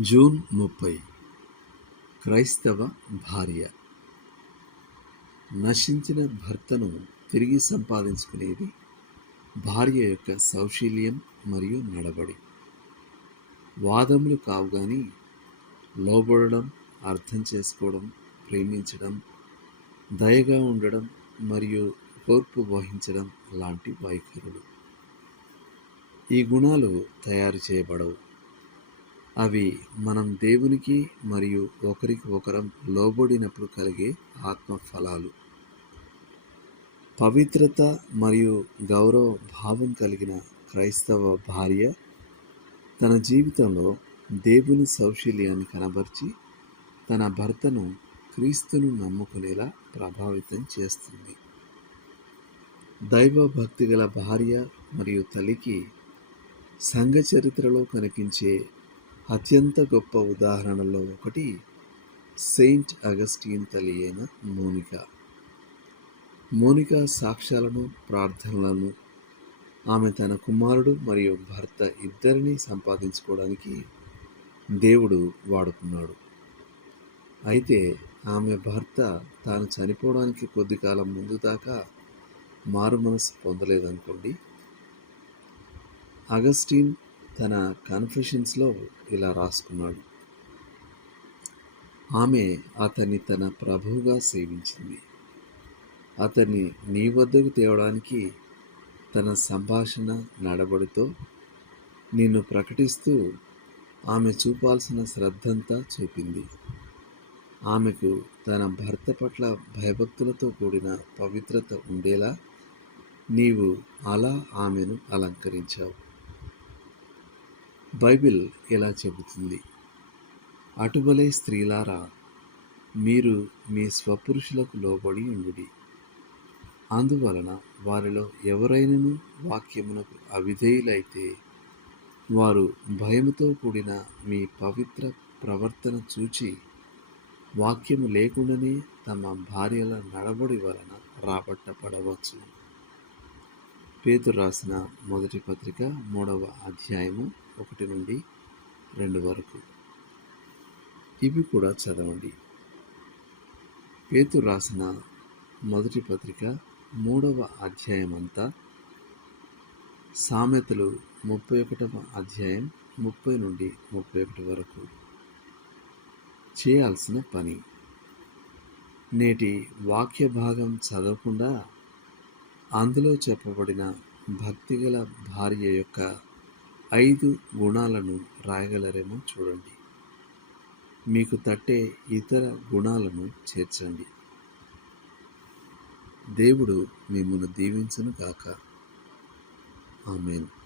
June ముప్పై. క్రైస్తవ భార్య. నశించిన భర్తను తిరిగి సంపాదించుకునేది భార్య యొక్క సౌశీల్యం మరియు నడబడి వాదములు కావు కానీ లోబడడం అర్థం చేసుకోవడం ప్రేమించడం దయగా ఉండడం మరియు ఓర్పు వహించడం లాంటి వైఖరులు. ఈ గుణాలు తయారు చేయబడవు. అవి మనం దేవునికి మరియు ఒకరికి ఒకరం లోబడినప్పుడు కలిగే ఆత్మ ఫలాలు పవిత్రత మరియు గౌరవ భావం కలిగిన క్రైస్తవ భార్య తన జీవితంలో దేవుని సౌశల్యాన్ని కనబర్చి తన భర్తను క్రీస్తును నమ్ముకునేలా ప్రభావితం చేస్తుంది. దైవ భక్తి గల భార్య మరియు తల్లికి సంఘ చరిత్రలో కనిపించే అత్యంత గొప్ప ఉదాహరణలో ఒకటి సెయింట్ అగస్టీన్ తల్లి అయిన మోనిక. మోనిక సాక్ష్యాలను ప్రార్థనలను ఆమె తన కుమారుడు మరియు భర్త ఇద్దరిని సంపాదించుకోవడానికి దేవుడు వాడుకున్నాడు. అయితే ఆమె భర్త తాను చనిపోవడానికి కొద్ది కాలం ముందు దాకా మారు మనసు పొందలేదనుకోండి. అగస్టీన్ తన కన్ఫెషన్స్లో ఇలా రాసుకున్నాడు. ఆమె అతన్ని తన ప్రభువుగా సేవించింది. అతన్ని నీ వద్దకు తేవడానికి తన సంభాషణ నడబడితో నిన్ను ప్రకటిస్తూ ఆమె చూపాల్సిన శ్రద్ధంతా చూపింది. ఆమెకు తన భర్త పట్ల భయభక్తులతో కూడిన పవిత్రత ఉండేలా నీవు అలా ఆమెను అలంకరించావు. బైబిల్ ఇలా చెబుతుంది? అటువలే స్త్రీలారా మీరు మీ స్వపురుషులకు లోబడి ఉండుడి. అందువలన వారిలో ఎవరైనను వాక్యమునకు అవిధేయులైతే వారు భయముతో కూడిన మీ పవిత్ర ప్రవర్తన చూచి వాక్యము లేకుండానే తమ భార్యల నడబడి వలన రాబట్టపడవచ్చు. పేతురు రాసిన మొదటి పత్రిక మూడవ అధ్యాయము ఒకటి నుండి రెండు వరకు. ఇవి కూడా చదవండి. పేతురు రాసిన మొదటి పత్రిక మూడవ అధ్యాయం అంతా సామెతలు ముప్పై ఒకటవ అధ్యాయం ముప్పై నుండి ముప్పై ఒకటి వరకు చేయాల్సిన పని. నేటి వాక్య భాగం చదవకుండా అందులో చెప్పబడిన భక్తిగల భార్య యొక్క ఐదు గుణాలను రాయగలరేమో చూడండి. మీకు తట్టే ఇతర గుణాలను చేర్చండి. దేవుడు మిమ్మల్ని దీవించను కాక ఆమెను.